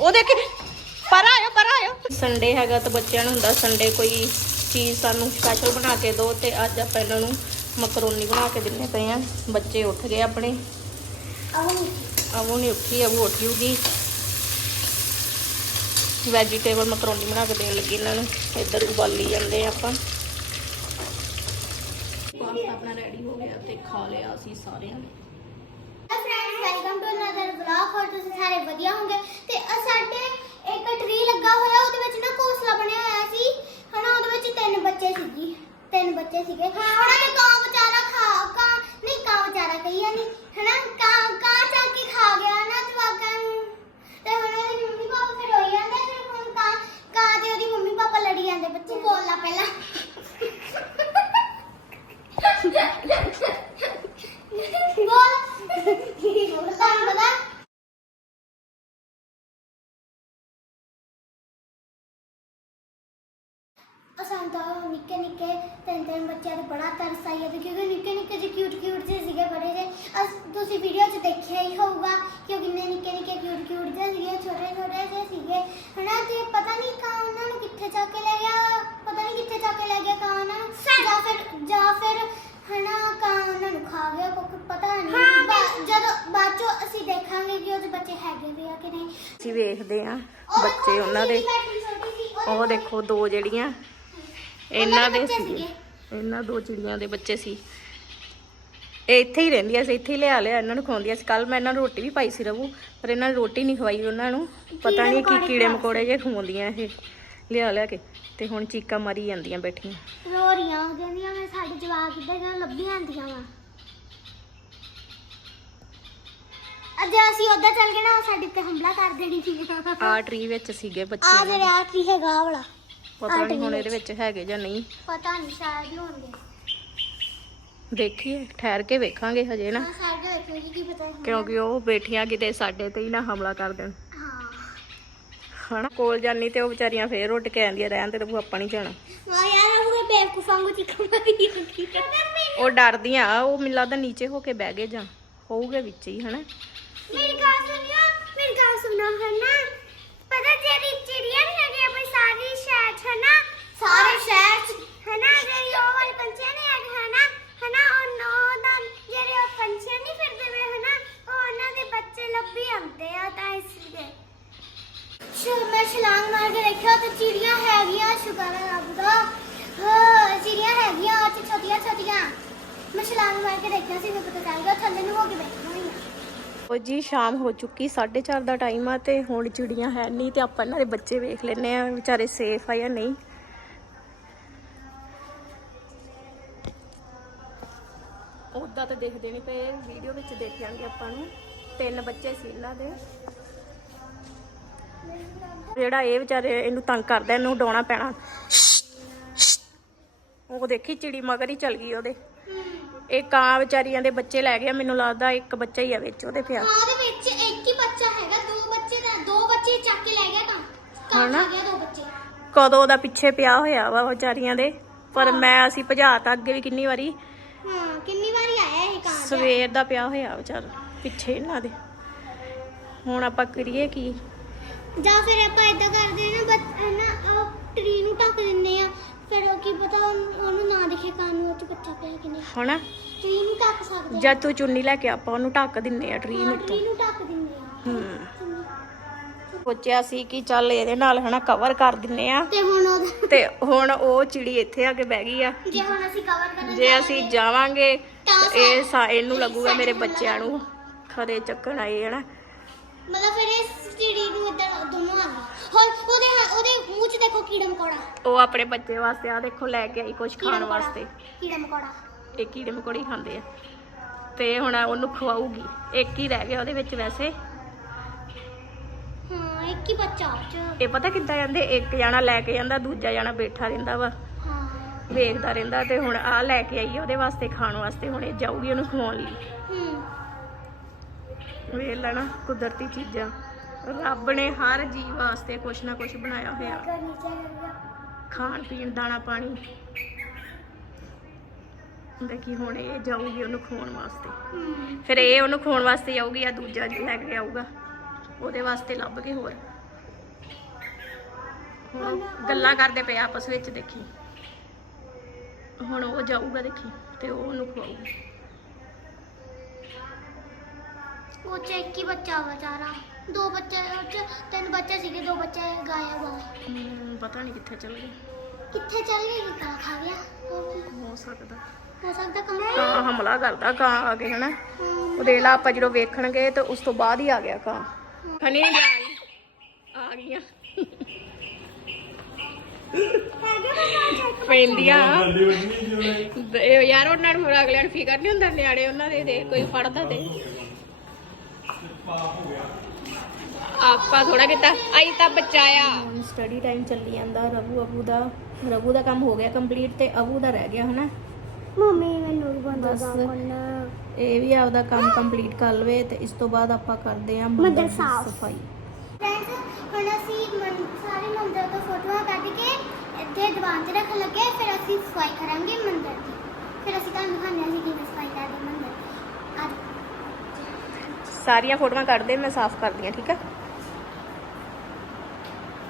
ਉਹ ਦੇਖ ਪਰ ਆਇਓ ਪਰ ਆਇਓ। ਸੰਡੇ ਹੈਗਾ ਤਾਂ ਬੱਚਿਆਂ ਨੂੰ ਹੁੰਦਾ ਸੰਡੇ ਕੋਈ ਚੀਜ਼ ਸਾਨੂੰ ਸਪੈਸ਼ਲ ਬਣਾ ਕੇ ਦਿਓ ਤੇ ਅੱਜ ਆਪਾਂ ਇਹਨਾਂ ਨੂੰ ਮਕਰੋਨੀ ਬਣਾ ਕੇ ਦਿੰਨੇ ਪਏ ਆ ਬੱਚੇ ਉੱਠ ਗਏ ਆਪਣੇ। ਅਬੂ ਨਹੀਂ ਉੱਠੀ ਅਬੂ ਉੱਠ ਜੂਗੀ। ਵੈਜੀਟੇਬਲ ਮਕਰੋਨੀ ਬਣਾ ਕੇ ਦੇਣ ਲੱਗੀ ਇਹਨਾਂ ਨੂੰ। ਇੱਧਰ ਉਬਾਲੀ ਜਾਂਦੇ ਆ ਆਪਾਂ। ਪਾਸਤਾ ਆਪਣਾ ਰੈਡੀ ਹੋ ਗਿਆ ਤੇ ਖਾ ਲਿਆ ਅਸੀਂ ਸਾਰਿਆਂ ਨੇ। ਟੂ ਹੋਰ ਤੁਸੀਂ ਸਾਰੇ ਵਧੀਆ ਹੋਵੋਗੇ। ਤੇ ਆਹ ਸਾਡੇ ਇੱਕ ਟਰੀ ਲੱਗਾ ਹੋਇਆ, ਉਹਦੇ ਵਿੱਚ ਨਾ ਘੋਸਲਾ ਬਣਿਆ ਹੋਇਆ ਸੀ। ਹਨਾ, ਉਹਦੇ ਵਿੱਚ ਤਿੰਨ ਬੱਚੇ ਸੀਗੇ। ਤਿੰਨ ਬੱਚੇ ਸੀਗੇ। ਉਹਨਾਂ ਨੇ ਕਾਂ ਵਿਚਾਰਾ ਖਾ ਕਾਂ ਨਹੀਂ ਕਾਂ ਵਿਚਾਰਾ ਕਹੀਆ ਨਹੀਂ ਹਨਾ ਕਾਂ ਕਾਂ ਚੱਕ ਕੇ ਖਾ ਗਿਆ ਨਾ ਜਵਾਕਾਂ ਨੂੰ ਤੇ ਹੁਣ ਉਹਦੀ ਮੰਮੀ ਪਾਪਾ ਫਿਰ ਰੋਈ ਜਾਂਦੇ ਫਿਰ ਹੁਣ ਕਾਂ ਕਾਂ ਤੇ ਉਹਦੀ ਮੰਮੀ ਪਾਪਾ ਲੜੀ ਜਾਂਦੇ ਬੱਚੇ ਬੋਲਣਾ ਪਹਿਲਾਂ ਬੋਲ ਤੁਹਾਨੂੰ ਪਤਾ ਅਸਾਂ ਤਾਂ ਨਿੱਕੇ ਨਿੱਕੇ ਤਿੰਨ ਬੱਚਿਆਂ ਤੇ ਬੜਾ ਤਰਸ ਆਈ ਤੇ ਕਿਉਂਕਿ ਨਿੱਕੇ ਨਿੱਕੇ ਜਿਹੇ ਕਿਊਟ ਕਿਊਟ ਜਿਹੇ ਸੀਗੇ ਬੜੇ ਅਸ ਤੁਸੀਂ ਵੀਡੀਓ 'ਚ ਦੇਖਿਆ ਹੀ ਹੋਊਗਾ ਕਿ ਉਹ ਕਿੰਨੇ ਨਿੱਕੇ ਨਿੱਕੇ ਕਿਊਟ ਕਿਊਟ ਜਿਹੇ ਸੀਗੇ ਛੋਟੇ ਛੋਟੇ ਜਿਹੇ ਸੀਗੇ। ਹਨਾ ਤੇ ਪਤਾ ਨਹੀਂ ਕਾ ਉਹਨਾਂ ਨੂੰ ਕਿੱਥੇ ਜਾ ਕੇ ਲੈ ਗਿਆ ਪਤਾ ਨਹੀਂ ਕਿੱਥੇ ਜਾ ਕੇ ਲੈ ਗਿਆ ਕਾ ਉਹਨਾਂ ਨੂੰ। ਜਾਂ ਫਿਰ ਜਾਂ ਫਿਰ ਹਨਾ ਕਾ ਉਹਨਾਂ ਨੂੰ ਖਾ ਗਿਆ ਕੋਈ ਪਤਾ ਨਹੀਂ। ਜਦੋਂ ਬਾਅਦ 'ਚੋਂ ਅਸੀਂ ਦੇਖਾਂਗੇ ਕਿ ਉਹਦੇ ਬੱਚੇ ਹੈਗੇ ਵੀ ਆ ਕਿ ਨਹੀਂ। ਅਸੀਂ ਵੇਖਦੇ ਆ ਉਹ ਬੱਚੇ ਉਹਨਾਂ ਦੇ। ਉਹ ਦੇਖੋ ਦੋ ਜਿਹੜੀਆਂ। ਇਹਨਾਂ ਦੇ ਸੀਗੇ। ਇਹਨਾਂ ਦੋ ਚਿੜੀਆਂ ਦੇ ਬੱਚੇ ਸੀ। ਇਹ ਇੱਥੇ ਹੀ ਰਹਿੰਦੀਆਂ ਸੀ ਇੱਥੇ ਹੀ ਲਿਆ ਲਿਆ ਇਹਨਾਂ ਨੂੰ ਖਵਾਉਂਦੀਆਂ ਸੀ ਕੱਲ ਮੈਂ ਇਹਨਾਂ ਨੂੰ ਰੋਟੀ ਵੀ ਪਾਈ ਸੀ ਰਵੂ ਪਰ ਇਹਨਾਂ ਨੇ ਰੋਟੀ ਨਹੀਂ ਖਵਾਈ ਉਹਨਾਂ ਨੂੰ। ਪਤਾ ਨਹੀਂ ਕੀ ਕੀੜੇ ਮਕੌੜੇ ਜੇ ਖਵਾਉਂਦੀਆਂ ਇਹ ਲਿਆ ਲਿਆ ਕੇ ਤੇ ਹੁਣ ਚੀਕਾਂ ਮਾਰੀ ਜਾਂਦੀਆਂ ਬੈਠੀਆਂ। ਰੋ ਰਹੀਆਂ ਉਹ ਕਹਿੰਦੀਆਂ ਮੈਂ ਸਾਡੇ ਜਵਾਕ ਕਿਉਂ ਲੱਭੀਆਂ ਆਂਦੀਆਂ ਵਾ। ਅੱਜ ਅਸੀਂ ਉੱਧਰ ਚੱਲ ਗਏ ਨਾ ਸਾਡੇ ਤੇ ਹਮਲਾ ਕਰ ਦੇਣੀ ਸੀ ਆ ਟਰੀ ਵਿੱਚ ਸੀਗੇ ਆ ਬੱਚੇ ਜਿਹੜੇ ਆ ਕੀ ਹੈਗਾ ਵਾਲਾ। ਪਤਾ ਨਹੀਂ ਹੁਣ ਇਹਦੇ ਵਿੱਚ ਹੈਗੇ ਜਾਂ ਨਹੀਂ। ਪਤਾ ਨਹੀਂ ਸ਼ਾਇਦ ਹੀ ਹੋਣਗੇ। ਦੇਖੀਏ ਠਹਿਰ ਕੇ ਵੇਖਾਂਗੇ ਹਜੇ ਨਾ। ਹਾਂ ਸਾਡੇ ਦੇਖੋ ਜੀ ਕੀ ਪਤਾ ਹੁਣ। ਕਿਉਂਕਿ ਉਹ ਬੈਠੀਆਂ ਕਿਤੇ ਸਾਡੇ ਤੇ ਹੀ ਨਾ ਹਮਲਾ ਕਰ ਦੇਣ। ਹਾਂ। ਹਨਾ ਕੋਲ ਜਾਨੀ ਤੇ ਉਹ ਵਿਚਾਰੀਆਂ ਫੇਰ ਉੱਠ ਕੇ ਆਂਦੀਆਂ ਰਹਿਣ ਤੇ ਤੂੰ ਆਪਾਂ ਨਹੀਂ ਜਾਣਾ। ਵਾ ਯਾਰ ਉਹ ਬੇਵਕੂਫ ਹੈ ਡਰਦੀਆਂ ਉਹ ਮੈਨੂੰ ਲੱਗਦਾ ਨੀਚੇ ਹੋ ਕੇ ਬਹਿ ਗਏ ਜਾਂ ਹੋਊਗੇ ਵਿੱਚ ਹੀ ਹਨਾ। ਮੇਰੀ ਗੱਲ ਸੁਣਿਓ ਮੇਰੀ ਗੱਲ ਸੁਣੋ ਹੈ ਨਾ ਪਤਾ ਜਿਹੜੀ ਚਿੜੀਆਂ ਨਹੀਂ ਹੈਗੀ ਆਪਣੀ ਸਾਰੀ ਸ਼ਹਿਰ ਚ ਹੈ ਨਾ ਸਾਰੇ ਸ਼ਹਿਰ ਚ ਹੈ ਜਿਹੜੀ ਉਹ ਵਾਲੇ ਪੰਛੀ ਨਹੀਂ ਹੈਗੇ ਹੈ ਨਾ ਉਹ ਨੋ ਦਾ ਜਿਹੜੇ ਉਹ ਪੰਛੀ ਨਹੀਂ ਫਿਰਦੇ ਵੇ ਹੈ ਉਹ ਉਹਨਾਂ ਦੇ ਬੱਚੇ ਲੱਭੀ ਆਉਂਦੇ ਆ ਤਾਂ ਇਸ ਲਈ। ਸ਼ੁ, ਮੈਂ ਛਲਾਂਗ ਮਾਰ ਕੇ ਦੇਖਿਆ ਤੇ ਚਿੜੀਆਂ ਹੈਗੀਆਂ, ਸ਼ੁਕਰ ਹੈ ਹਾਂ, ਚਿੜੀਆਂ ਹੈਗੀਆਂ, ਉਹ 'ਚ ਛੋਟੀਆਂ ਛੋਟੀਆਂ। ਮੈਂ ਛਲਾਂਗ ਮਾਰ ਕੇ ਦੇਖਿਆ ਸੀ, ਮੈਨੂੰ ਪਤਾ ਚੱਲ ਗਿਆ ਥੱਲੇ ਨੂੰ ਹੋ ਕੇ ਬੈਠੀ ਹੋਈ ਆ ਉਹ ਜੀ, ਸ਼ਾਮ ਹੋ ਚੁੱਕੀ 4:30 ਦਾ ਟਾਈਮ ਆ, ਤੇ ਹੁਣ ਚਿੜੀਆਂ ਹੈ ਨਹੀਂ ਤੇ ਆਪਾਂ ਇਹਨਾਂ ਦੇ ਬੱਚੇ ਵੇਖ ਲੈਨੇ ਆ, ਵਿਚਾਰੇ ਸੇਫ ਆ ਜਾਂ ਨਹੀਂ। ਦੇਖਦੇ ਨਹੀਂ ਪਏ ਵੀਡੀਓ ਵਿੱਚ ਦੇਖਾਂਗੇ ਆਪਾਂ ਨੂੰ। ਤਿੰਨ ਬੱਚੇ ਸੀ ਇਹਨਾਂ ਦੇ। ਜਿਹੜਾ ਇਹ ਵਿਚਾਰੇ ਇਹਨੂੰ ਤੰਗ ਕਰਦਾ ਇਹਨੂੰ ਡਾਉਣਾ ਪੈਣਾ। ਉਹ ਦੇਖੀ ਚਿੜੀ ਮਗਰ ਹੀ ਚਲ ਗਈ ਉਹਦੇ। ਇਹ ਕਾਂ ਵਿਚਾਰੀਆਂ ਦੇ ਬੱਚੇ ਲੈ ਗਿਆ ਮੈਨੂੰ ਲੱਗਦਾ ਇੱਕ ਬੱਚਾ ਹੀ ਆ ਵਿੱਚ ਉਹਦੇ ਪਿਆ। ਉਹਦੇ ਵਿੱਚ ਇੱਕ ਹੀ ਬੱਚਾ ਹੈਗਾ ਦੋ ਬੱਚੇ ਦਾ ਦੋ ਬੱਚੇ ਚੱਕ ਕੇ ਲੈ ਗਿਆ ਕਾਂ ਹਨਾ? ਖਾ ਗਿਆ ਦੋ ਬੱਚੇ। ਕਦੋਂ ਦਾ ਪਿੱਛੇ ਪਿਆ ਹੋਇਆ ਵਾ ਵਿਚਾਰੀਆਂ ਦੇ। ਪਰ ਮੈਂ ਅਸੀਂ ਭਜਾਤਾ ਅੱਗੇ ਵੀ ਕਿੰਨੀ ਵਾਰੀ। ਹਾਂ ਕਿੰਨੀ ਵਾਰੀ ਆਇਆ ਇਹ ਕਾਂ ਜਿਹਾ। ਸਵੇਰ ਦਾ ਪਿਆ ਹੋਇਆ ਵਿਚਾਰਾ ਪਿੱਛੇ ਇਹਨਾਂ ਦੇ। ਹੁਣ ਆਪਾਂ ਕਰੀਏ ਕੀ? ਜਾਂ ਫਿਰ ਆਪਾਂ ਇਦਾਂ ਕਰਦੇ ਨਾ ਬੱਚ ਨਾ ਉਹ ਟਰੀ ਨੂੰ ਢੱਕ ਦਿੰਦੇ ਆ ਫਿਰ ਉਹ ਕੀ ਪਤਾ ਉਹਨੂੰ ਉਹਨੂੰ ਨਾ ਦਿਖੇ ਕਾਂ ਨੂੰ ਉਹ ਚ ਬੱਚਾ ਪਿਆ ਕਿ ਨਹੀਂ। ਹਨਾ? ਟਰੀ ਨੂੰ ਢੱਕ ਸਕਦੇ ਆ ਜਦ ਤੂੰ ਚੁੰਨੀ ਲੈ ਕੇ ਆਪਾਂ ਉਹਨੂੰ ਢੱਕ ਦਿੰਨੇ ਆ ਟਰੀ ਨੂੰ ਤੋਂ ਟਰੀ ਨੂੰ ਢੱਕ ਦਿੰਦੇ ਆ ਹੂੰ। ਸੋਚਿਆ ਸੀ ਕਿ ਚੱਲ ਇਹਦੇ ਨਾਲ ਹਨਾ ਕਵਰ ਕਰ ਦਿੰਨੇ ਆ ਤੇ ਹੁਣ ਉਹਦਾ ਤੇ ਹੁਣ ਉਹ ਚਿੜੀ ਇੱਥੇ ਆ ਕੇ ਬਹਿ ਗਈ ਆ। ਜੇ ਹੁਣ ਅਸੀਂ ਕਵਰ ਕਰਨ ਜੇ ਅਸੀਂ ਜਾਵਾਂਗੇ ਇਹ ਸਾ ਇਹਨੂੰ ਲੱਗੂਗਾ ਮੇਰੇ ਬੱਚਿਆਂ ਨੂੰ। ਖਰੇ ਚੱਕਣ ਆਏ ਹਨਾ ਮਤਲਬ ਫਿਰ ਇਸ ਚਿੜੀ ਨੂੰ ਇੱਧਰ ਦੋਨੋਂ ਆ ਗਏ। ਹੋਰ ਉਹਦੇ ਉਹਦੇ ਮੂੰਹ 'ਚ ਦੇਖੋ ਕੀੜਾ। ਮਕੌੜਾ ਉਹ ਆਪਣੇ ਬੱਚੇ ਵਾਸਤੇ ਆ ਦੇਖੋ ਲੈ ਕੇ ਆਈ ਕੁਝ ਖਾਣ। ਵਾਸਤੇ। ਕੀੜਾ। ਮਕੌੜਾ ਇਹ ਕੀੜੇ ਮਕੌੜੇ ਖਾਂਦੇ ਆ। ਤੇ ਹੁਣ ਉਹਨੂੰ ਖਵਾਊਗੀ। ਇੱਕ ਹੀ ਰਹਿ ਗਿਆ ਉਹਦੇ ਵਿੱਚ ਵੈਸੇ। ਹਾਂ ਇੱਕ ਹੀ ਬੱਚਾ 'ਚ। ਇਹ ਪਤਾ ਕਿੱਦਾਂ ਜਾਂਦੇ? ਇੱਕ ਜਾਣਾ ਲੈ ਕੇ ਜਾਂਦਾ ਦੂਜਾ ਜਾਣਾ ਬੈਠਾ ਰਹਿੰਦਾ ਵਾ। ਵੇਖਦਾ ਰਹਿੰਦਾ ਤੇ ਹੁਣ ਆ ਲੈ ਕੇ ਆਈ ਆ ਉਹਦੇ ਵਾਸਤੇ ਖਾਣ ਵਾਸਤੇ, ਹੁਣ ਇਹ ਜਾਊਗੀ ਉਹਨੂੰ ਖਵਾਉਣ ਲਈ। ਵੇਖ ਲੈਣਾ ਕੁਦਰਤੀ ਚੀਜ਼ਾਂ। ਰੱਬ ਨੇ ਹਰ ਜੀਵ ਵਾਸਤੇ ਕੁਛ ਨਾ ਕੁਛ ਬਣਾਇਆ ਹੋਇਆ। ਖਾਣ ਪੀਣ, ਦਾਣਾ ਪਾਣੀ। ਦੇਖੀ ਹੁਣ ਇਹ ਜਾਊਗੀ ਉਹਨੂੰ ਖਵਾਉਣ ਵਾਸਤੇ। ਫਿਰ ਇਹ ਉਹਨੂੰ ਖਵਾਉਣ ਵਾਸਤੇ ਆਊਗੀ ਆ ਦੂਜਾ ਲੈ ਕੇ ਆਊਗਾ। ਉਹਦੇ ਵਾਸਤੇ ਲੱਭ ਕੇ ਹੋਰ। ਗੱਲਾਂ ਕਰਦੇ ਪਏ ਆਪਸ ਵਿੱਚ ਦੇਖੀ। ਹੁਣ ਉਹ ਜਾਊਗਾ ਦੇਖੀ ਤੇ ਉਹ ਉਹਨੂੰ ਖਵਾਊਗਾ। ਉਹ ਚ ਇੱਕ ਹੀ ਬੱਚਾ ਵਿਚਾਰਾ। ਦੋ ਬੱਚੇ ਉਹ ਚ ਤਿੰਨ ਬੱਚੇ ਸੀਗੇ ਦੋ ਬੱਚੇ ਗਾਇਬ ਆ ਹਮ, ਪਤਾ ਨਹੀਂ ਕਿੱਥੇ ਚਲ ਗਏ। ਕਿੱਥੇ ਚੱਲ ਗਈ ਕਾ ਖਾ ਗਿਆ। ਹੋ ਸਕਦਾ। ਹੋ ਸਕਦਾ ਕਮਰਾ? ਕਾਂ ਹਮਲਾ ਕਰਦਾ ਕਾਂ ਆ ਕੇ ਹਨਾ? ਉਹ ਦੇਖ ਲਾ ਆਪਾਂ ਜਦੋਂ ਵੇਖਣਗੇ ਤੇ ਉਸ ਤੋਂ ਬਾਅਦ ਹੀ ਆ ਗਿਆ ਕਾਂ। ਹਨੀ ਆ ਗਈ। ਆ ਗਈਆਂ। ਪੈਂਦੀਆਂ। ਇਹ ਯਾਰ ਉਹਨਾਂ ਨੂੰ ਫਿਰ ਅਗਲਿਆਂ ਨੂੰ ਫਿਕਰ ਨਹੀਂ ਹੁੰਦਾ ਨਿਆਣੇ ਉਹਨਾਂ ਦੇ ਦੇ ਕੋਈ ਫੜਦਾ ਤੇ। ਆਪਾਂ ਥੋੜਾ ਕੀਤਾ ਆਈ ਤਾਂ ਬਚਾਇਆ। ਹੁਣ ਸਟੱਡੀ ਟਾਈਮ ਚੱਲੀ ਜਾਂਦਾ ਰਬੂ ਅਬੂ ਦਾ ਰਬੂ ਦਾ ਕੰਮ ਹੋ ਗਿਆ ਕੰਪਲੀਟ ਤੇ ਅਬੂ ਦਾ ਰਹਿ ਗਿਆ ਹਨਾ? ਮੰਮੀ ਮੈਨੂੰ ਬੰਦਾ। ਜਾਮਨ ਇਹ ਵੀ ਆਪਦਾ ਕੰਮ ਕੰਪਲੀਟ ਕਰ ਲਵੇ ਤੇ ਇਸ ਤੋਂ ਬਾਅਦ ਆਪਾਂ ਕਰਦੇ ਆਂ ਮੰਦਰ ਦੀ ਸਾਫ਼। ਸਫ਼ਾਈ। ਫਰੈਂਡਸ ਹੁਣ ਅਸੀਂ ਸਾਰੇ ਮੰਦਰ ਤੋਂ ਫੋਟੋਆਂ ਕੱਢ ਕੇ ਇੱਥੇ ਦੀਵਾਨ ਤੇ ਰੱਖਣ ਲੱਗੇ ਫਿਰ ਅਸੀਂ ਸਫ਼ਾਈ ਕਰਾਂਗੇ ਮੰਦਰ ਦੀ। ਫਿਰ ਅਸੀਂ ਤੁਹਾਨੂੰ ਦਿਖਾਉਂਦੇ ਹਾਂ ਅਸੀਂ ਕਿਵੇਂ ਸਫ਼ਾਈ ਕਰਦੇ ਮੰਦਰ ਦੀ। ਸਾਰੀਆਂ ਫੋਟੋਆਂ ਕੱਢਦੇ ਮੈਂ ਸਾਫ਼ ਕਰਦੀ ਆਂ ਠੀਕ ਆ?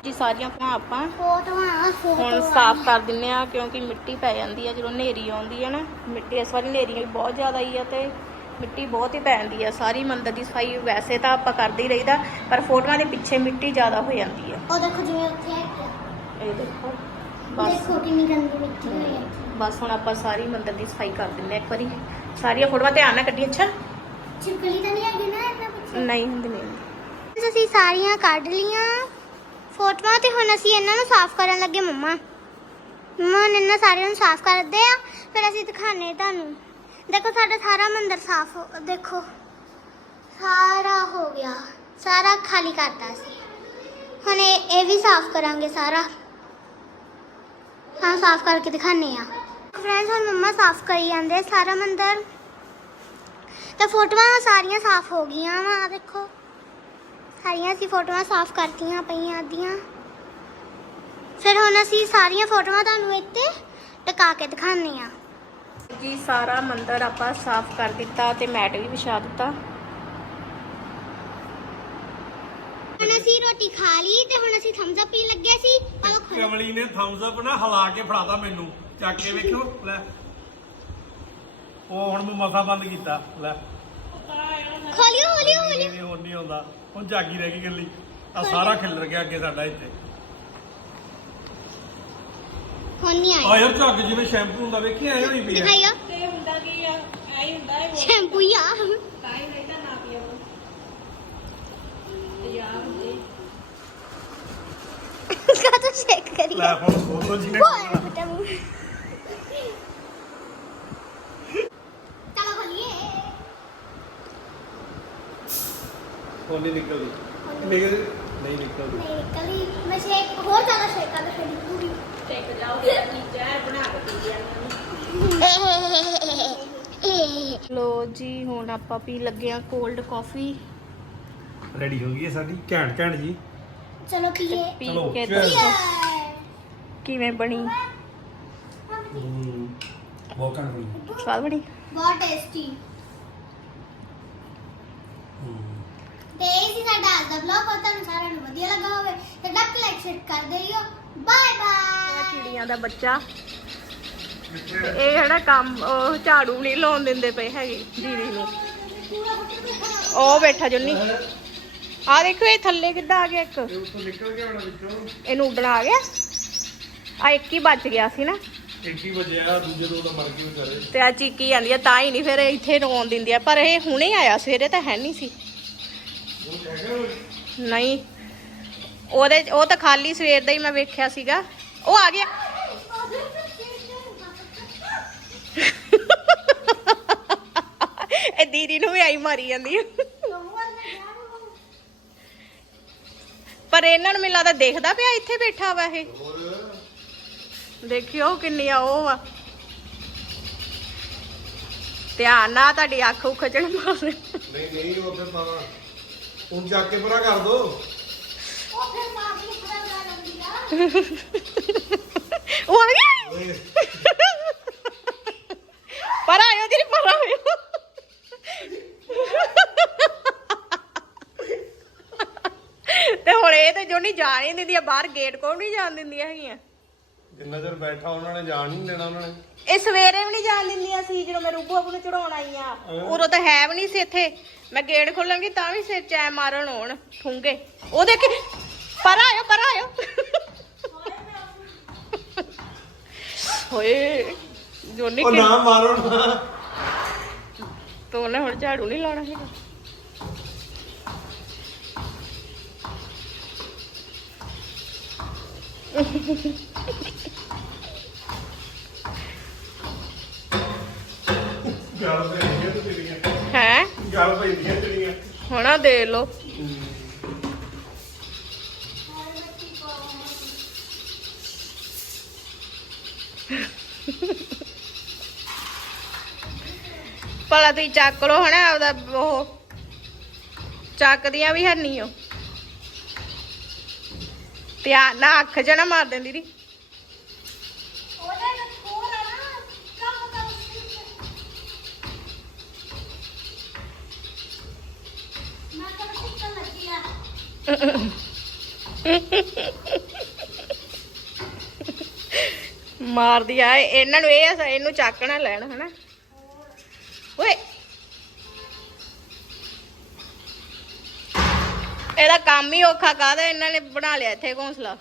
ਜੀ ਸਾਰੀਆਂ ਫੋਟੋਆਂ ਆਪਾਂ ਫੋਟੋਆਂ ਹੁਣ ਫੋਟੋਆਂ ਸਾਫ਼ ਕਰ ਦਿੰਨੇ ਆ ਕਿਉਂਕਿ ਮਿੱਟੀ ਪੈ ਜਾਂਦੀ ਆ ਜਦੋਂ ਹਨੇਰੀ ਆਉਂਦੀ ਆ ਨਾ ਮਿੱਟੀ ਇਸ ਵਾਰੀ ਹਨੇਰੀ ਵੀ ਬਹੁਤ ਜ਼ਿਆਦਾ ਆਈ ਆ ਤੇ ਮਿੱਟੀ ਬਹੁਤ ਹੀ ਪੈ ਜਾਂਦੀ ਆ। ਸਾਰੀ ਮੰਦਰ ਦੀ ਸਫ਼ਾਈ ਵੈਸੇ ਤਾਂ ਆਪਾਂ ਕਰਦੇ ਹੀ ਰਹੀਦਾ ਪਰ ਫੋਟੋਆਂ ਦੇ ਪਿੱਛੇ ਮਿੱਟੀ ਜ਼ਿਆਦਾ ਹੋ ਜਾਂਦੀ ਆ। ਉਹ ਦੇਖੋ ਜਿਵੇਂ ਉੱਥੇ ਹੈ ਇਹ ਦੇਖੋ। ਬਸ। ਦੇਖੋ ਕਿੰਨੀ ਗੰਦੀ ਮਿੱਟੀ ਹੋਈ ਹੈ। ਬਸ ਹੁਣ ਆਪਾਂ ਸਾਰੀ ਮੰਦਰ ਦੀ ਸਫ਼ਾਈ ਕਰ ਦਿੰਨੇ ਆ ਇੱਕ ਵਾਰੀ। ਸਾਰੀਆਂ ਫੋਟੋਆਂ ਧਿਆਨ ਨਾਲ ਕੱਢੀ ਅੱਛਾ? ਛਿਪਕਲੀ ਤਾਂ ਨਹੀਂ ਹੈਗੀ ਨਾ ਇਹਨਾਂ ਪਿੱਛੇ ਨਹੀਂ ਹੁੰਦੀ ਨਹੀਂ। ਅਸੀਂ ਸਾਰੀਆਂ ਕੱਢ ਲੀਆਂ ਫੋਟੋਆਂ ਤੇ ਹੁਣ ਅਸੀਂ ਇਹਨਾਂ ਨੂੰ ਸਾਫ਼ ਕਰਨ ਲੱਗੇ ਮੰਮਾ। ਮੰਮਾ ਹੁਣ ਇਹਨਾਂ ਸਾਰਿਆਂ ਨੂੰ ਸਾਫ਼ ਕਰਦੇ ਆ। ਫਿਰ ਅਸੀਂ ਦਿਖਾਣੇ ਤੁਹਾਨੂੰ। ਦੇਖੋ ਸਾਡਾ ਸਾਰਾ ਮੰਦਿਰ ਸਾਫ਼ ਹੋ ਦੇਖੋ। ਸਾਰਾ ਹੋ ਗਿਆ। ਸਾਰਾ ਖਾਲੀ ਕਰਤਾ ਸੀ ਹੁਣ ਇਹ ਇਹ ਵੀ ਸਾਫ਼ ਕਰਾਂਗੇ ਸਾਰਾ। ਹਾਂ ਸਾਫ਼ ਕਰਕੇ ਦਿਖਾਣੇ ਆ ਫਰੈਂਡਸ ਹੁਣ ਮੰਮਾ ਸਾਫ਼ ਕਰੀ ਜਾਂਦੇ ਸਾਰਾ ਮੰਦਿਰ। ਤੇ ਫੋਟੋਆਂ ਸਾਰੀਆਂ ਸਾਫ਼ ਹੋ ਗਈਆਂ ਵਾ ਦੇਖੋ। ਸਾਰੀਆਂ ਅਸੀਂ ਫੋਟੋਆਂ ਸਾਫ਼ ਕਰਤੀਆਂ ਪਈਆਂ ਆਦੀਆਂ ਫਿਰ ਹੁਣ ਅਸੀਂ ਸਾਰੀਆਂ ਫੋਟੋਆਂ ਤੁਹਾਨੂੰ ਇੱਥੇ ਟਿਕਾ ਕੇ ਦਿਖਾਉਂਦੇ ਆ ਜੀ ਸਾਰਾ ਮੰਦਿਰ ਆਪਾਂ ਸਾਫ਼ ਕਰ ਦਿੱਤਾ ਤੇ ਮੈਟ ਵੀ ਵਿਛਾ ਦਿੱਤਾ। ਹੁਣ ਅਸੀਂ ਰੋਟੀ ਖਾ ਲਈ ਤੇ ਹੁਣ ਅਸੀਂ ਥੰਬਸ ਅਪ ਪੀਣ ਲੱਗੇ ਸੀ। ਆਹ। ਕਮਲੀ ਨੇ ਥੰਬਸ ਅਪ ਨਾ ਹਿਲਾ ਕੇ ਫੜਾਤਾ ਮੈਨੂੰ। ਚੱਕ ਕੇ ਵੇਖੋ ਲੈ। ਉਹ ਹੁਣ ਮੈਂ ਮਸਾ ਬੰਦ ਕੀਤਾ ਲੈ। ਖੋਲਿਓ ਖੋਲਿਓ ਖੋਲਿਓ। ਇਹ ਹੁਣ ਨਹੀਂ ਆਉਂਦਾ। ਹੁਣ ਜਾਗੀ ਰਹਿ ਗਈ ਗੱਲੀ ਆ ਸਾਰਾ ਖਿਲਰ ਗਿਆ ਅੱਗੇ ਸਾਡਾ ਇੱਥੇ। ਹੁਣ ਨਹੀਂ ਆ ਆਇਆ ਯਾਰ ਝੱਗ ਜਿਵੇਂ ਸ਼ੈਂਪੂ ਹੁੰਦਾ ਵੇਖੀ ਐ ਹੋਈ ਪਈ ਐ ਦਿਖਾਈਓ ਤੇ ਹੁੰਦਾ ਕੀ ਆ? ਐ ਹੀ ਹੁੰਦਾ ਹੈ ਸ਼ੈਂਪੂ ਆ। ਤਾਂ ਹੀ ਨਹੀਂ ਤਾਂ ਨਾ ਪੀਓ ਯਾਰ ਜੀ ਕਾ ਤੂੰ ਚੈੱਕ ਕਰੀ ਲੈ ਹੁਣ ਸੋਚੋ ਜੀ ਨੇ ਬੋਲ ਬਟਾ ਮੂੰਹ ਚਲੋ ਖੋਲੀਏ ਹੁਣ ਨਹੀਂ ਨਿਕਲਦੀ ਨਿਕਲ ਨਹੀਂ ਨਿਕਲਦੀ ਨਹੀਂ ਕਲੀ ਮੈਂ ਸ਼ੇਕ ਹੋਰ ਜ਼ਿਆਦਾ ਸ਼ੇਕ ਕਰ ਰਹੀ ਪੂਰੀ ਟੇਕ ਜਾਓ ਆਪਣੀ ਜ਼ਹਿਰ ਬਣਾ ਕੇ ਪੀ ਰੈਡੀ ਹੋ ਗਈ ਹੈ ਸਾਡੀ? ਘੈਂਟ ਘੈਂਟ ਜੀ। ਚਲੋ ਪੀਏ ਪੀ ਚਲੋ, ਕੇ cheers। ਦੱਸੋ ਕਿਵੇਂ ਬਣੀ? ਬਹੁਤ ਘੈਂਟ ਬਣੀ। ਸਵਾਦ ਬਣੀ? ਬਹੁਤ ਟੇਸਟੀ ਤੇ ਇਹ ਸੀ ਸਾਡਾ ਅੱਜ ਦਾ ਵਲੌਗ ਹੋ ਤੁਹਾਨੂੰ ਸਾਰਿਆਂ ਨੂੰ ਵਧੀਆ ਲੱਗਾ ਹੋਵੇ ਤੇ ਡੱਕ ਲਾਈਕ ਸ਼ੇਅਰ ਕਰ ਦਿਓ। ਬਾਏ ਬਾਏ ਚਿੜੀਆਂ ਦਾ ਬੱਚਾ। ਤੇ ਇਹ ਜਿਹੜਾ ਕੰਮ ਉਹ ਝਾੜੂ ਨਹੀਂ ਲਾਉਣ ਦਿੰਦੇ ਪਏ ਹੈਗੇ ਦੀਦੀ ਨੂੰ। ਉਹ ਬੈਠਾ ਜੁੰਨੀ। ਆ ਦੇਖੋ ਇਹ ਥੱਲੇ ਕਿੱਦਾਂ ਆ ਗਿਆ ਇੱਕ। ਇਹ ਉੱਥੋਂ ਨਿਕਲ ਗਿਆ ਹੁਣ ਵਿੱਚੋਂ। ਇਹਨੂੰ ਉੱਡਣਾ ਆ ਗਿਆ। ਆ ਇੱਕ ਹੀ ਬਚ ਗਿਆ ਸੀ ਨਾ। ਇੱਕ ਹੀ ਵਜਿਆ ਦੂਜੇ ਦੋ ਤਾਂ ਮਰ ਗਏ ਵਿਚਾਰੇ। ਤੇ ਆ ਚੀਕੀ ਜਾਂਦੀ ਆ ਤਾਂ ਹੀ ਨਹੀਂ ਫਿਰ ਇੱਥੇ ਰੋਣ ਦਿੰਦੀ ਆ। ਪਰ ਇਹ ਹੁਣੇ ਆਇਆ ਸਵੇਰੇ ਤਾਂ ਹੈ ਨਹੀਂ ਸੀ। ਉਹ ਹੈਗਾ ਨਹੀਂ। ਉਹਦੇ ਉਹ ਤਾਂ ਖਾਲੀ ਸਵੇਰ ਦਾ ਹੀ ਮੈਂ ਵੇਖਿਆ ਸੀਗਾ। ਉਹ ਆ ਗਿਆ। ਇਹ ਦੀਦੀ ਨੂੰ ਵੀ ਆਈ ਮਾਰੀ ਜਾਂਦੀ ਆ। ਪਰ ਇਹਨਾਂ ਨੂੰ ਮੈਨੂੰ ਲੱਗਦਾ ਦੇਖਦਾ ਪਿਆ ਇੱਥੇ ਬੈਠਾ ਵਾ ਇਹ। ਦੇਖਿਓ ਕਿੰਨੀ ਆ ਉਹ ਵਾ ਧਿਆਨ ਨਾਲ ਤੁਹਾਡੀ ਅੱਖ ਉਖਚਣ ਮਾਰੇ। ਨਹੀਂ ਨਹੀਂ ਉਹ ਫਿਰ ਹੁਣ ਚੱਕ ਕੇ ਪਰਾਂ ਕਰ ਦੋ। ਉਹ ਫਿਰ ਮਾਂ ਦੀ ਖੜਾ ਕਰ ਲੰਦੀ ਆ। ਉਹ ਆ ਗਿਆ ਓਏ ਪਰ ਆਇਓ ਜੀ ਪਰ ਆਇਓ ਤੇ ਹੁਣ ਇਹ ਤਾਂ ਜੋ ਨਹੀਂ ਦਿੰਦੀਆਂ ਬਾਹਰ ਗੇਟ ਕੋਲ ਨਹੀਂ ਜਾਣ ਦਿੰਦੀਆਂ ਹੈਗੀਆਂ। ਜਿੰਨਾ ਚਿਰ ਬੈਠਾ ਉਹਨਾਂ ਨੇ ਜਾਣ ਨਹੀਂ ਦੇਣਾ ਉਹਨਾਂ ਨੇ। ਇਹ ਸਵੇਰੇ ਵੀ ਨਹੀਂ ਜਾਣ ਦਿੰਦੀਆਂ ਸੀ ਜਦੋਂ ਮੈਂ ਰੂਪੂ ਆਪ ਨੂੰ ਚੜਾਉਣ ਆਈ ਆ ਉਦੋਂ ਤਾਂ ਹੈ ਵੀ ਨਹੀਂ ਸੀ ਇੱਥੇ। ਮੈਂ ਗੇਟ ਖੋਲਾਂਗੀ ਤਾਂ ਵੀ ਸਿਰ ਚੈ ਮਾਰਨ ਹੋਣ ਠੁੰਗੇ। ਉਹ ਦੇਖ ਪਰ ਆਇਓ ਪਰ ਆਇਓ। ਹੋਏ ਜੋਨੀ ਉਹ ਕਿ ਨਾ ਮਾਰੋ ਨਾ। ਤੂੰ ਉਹਨੇ ਹੁਣ ਝਾੜੂ ਨਹੀਂ ਲਾਉਣਾ ਹੈਗਾ। ਗੱਲ ਪੈਂਦੀਆਂ ਤੇ ਤੇਰੀਆਂ ਹੈ? ਗੱਲ ਪੈਂਦੀਆਂ ਤੇਰੀਆਂ ਹੁਣਾ ਦੇ ਲੋ ਭਲਾ ਤੁਸੀਂ ਚੱਕ ਲੋ ਹਨਾ ਆਪਦਾ ਉਹ। ਚੱਕਦੀਆਂ ਵੀ ਹੰਨੀ ਹੋ ਧਿਆਨ ਨਾਲ ਅੱਖ ਚ ਮਾਰ ਦਿੰਦੀ। ਦੀ ਮਾਰਦੀ ਆ ਇਹਨਾਂ ਨੂੰ ਇਹ ਆ, ਇਹਨੂੰ ਚੱਕ ਨਾ ਲੈਣ, ਹਨਾ। ਓਏ ਇਹਦਾ ਕੰਮ ਹੀ ਔਖਾ ਕਾਹਦਾ ਇਹਨਾਂ ਨੇ ਬਣਾ ਲਿਆ ਇੱਥੇ ਘੋਂਸਲਾ।